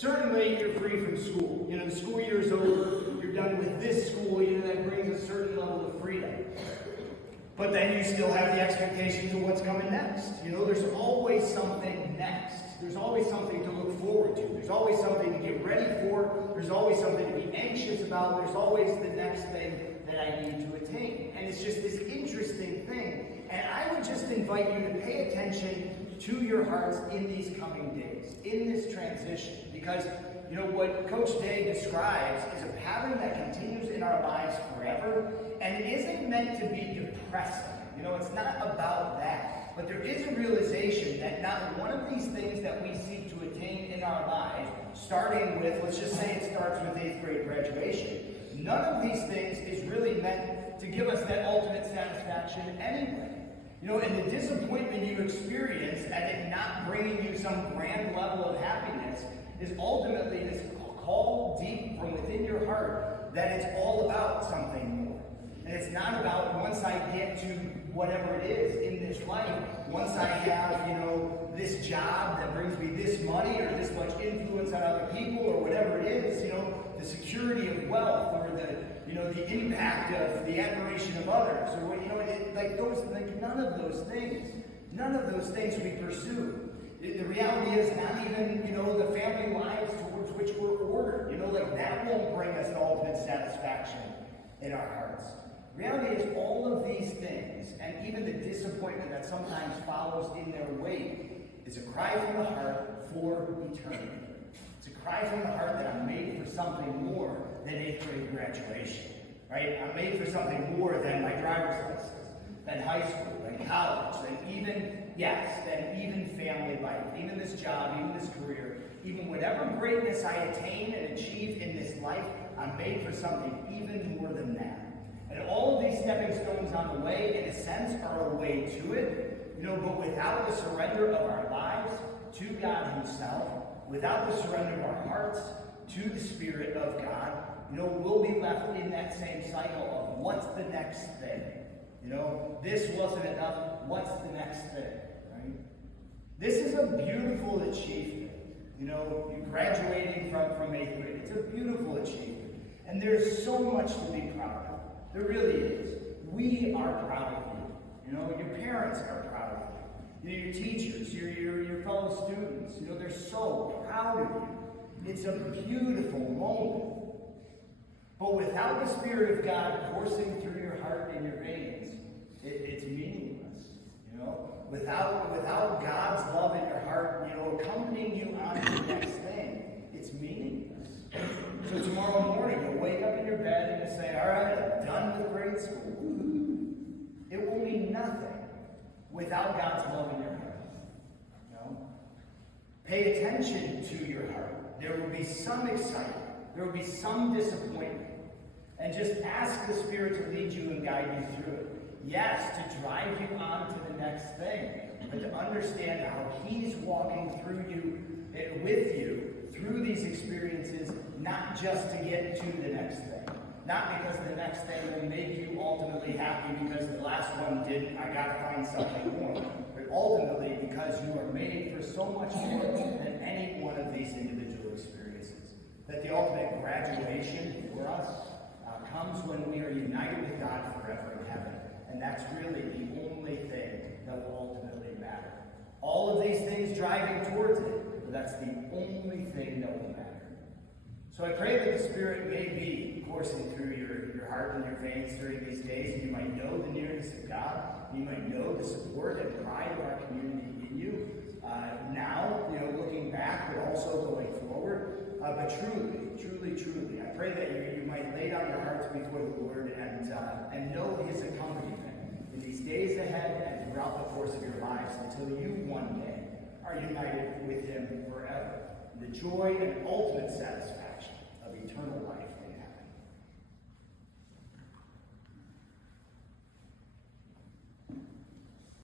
Certainly, you're free from school. The school year is over. You're done with this school year. That brings a certain level of freedom. But then you still have the expectations of what's coming next. There's always something next. There's always something to look forward to. There's always something to get ready for. There's always something to be anxious about. There's always the next thing that I need to attain. And it's just this interesting thing. And I would just invite you to pay attention to your hearts in these coming days, in this transition. Because, what Coach Day describes is a pattern that continues in our lives forever, and it isn't meant to be depressing. It's not about that. But there is a realization that not one of these things that we seek to attain in our lives, starting with, let's just say it starts with 8th grade graduation, none of these things is really meant to give us that ultimate satisfaction anyway. And the disappointment you experience at it not bringing you some grand level of happiness is ultimately this call deep from within your heart that it's all about something more. And it's not about once I get to whatever it is in this life, once I have, this job that brings me this money or this much influence on other people or whatever it is, the security of wealth or the impact of the admiration of others or none of those things we pursue. The reality is not even, the family lives towards which we're ordered. That won't bring us the ultimate satisfaction in our hearts. The reality is all of these things, and even the disappointment that sometimes follows in their wake, is a cry from the heart for eternity. It's a cry from the heart that I'm made for something more than 8th grade graduation. Right? I'm made for something more than my driver's license, than high school, than college, than even family life, even this job, even this career, even whatever greatness I attain and achieve in this life, I'm made for something even more than that. And all of these stepping stones on the way, in a sense, are a way to it, but without the surrender of our lives to God Himself, without the surrender of our hearts to the Spirit of God, we'll be left in that same cycle of what's the next thing? This wasn't enough, what's the next thing, right? This is a beautiful achievement. You're graduating from 8th grade. It's a beautiful achievement. And there's so much to be proud of. There really is. We are proud of you. Your parents are proud of you. Your teachers, your fellow students, they're so proud of you. It's a beautiful moment. But without the Spirit of God coursing through your heart and your veins, it's meaningless. Without God's love in your heart, accompanying you on to the next thing, it's meaningless. So tomorrow morning, you'll wake up in your bed and you'll say, all right, I'm done with grade school. Woo-hoo. It will mean nothing without God's love in your heart. Pay attention to your heart. There will be some excitement. There will be some disappointment. And just ask the Spirit to lead you and guide you through it. Yes, to drive you on to the next thing, but to understand how He's walking through you, with you, through these experiences, not just to get to the next thing. Not because the next thing will make you ultimately happy because the last one didn't, I gotta find something more. But ultimately because you are made for so much more than any one of these individual experiences. That the ultimate graduation for us comes when we are united with God forever in heaven. And that's really the only thing that will ultimately matter. All of these things driving towards it, but that's the only thing that will matter. So I pray that the Spirit may be coursing through your heart and your veins during these days, and you might know the nearness of God, and you might know the support and pride of our community in you. Now, looking back, but also going forward. But truly, I pray that you might lay down your hearts before the Lord and know His accompaniment in these days ahead and throughout the course of your lives until you one day are united with Him forever. The joy and ultimate satisfaction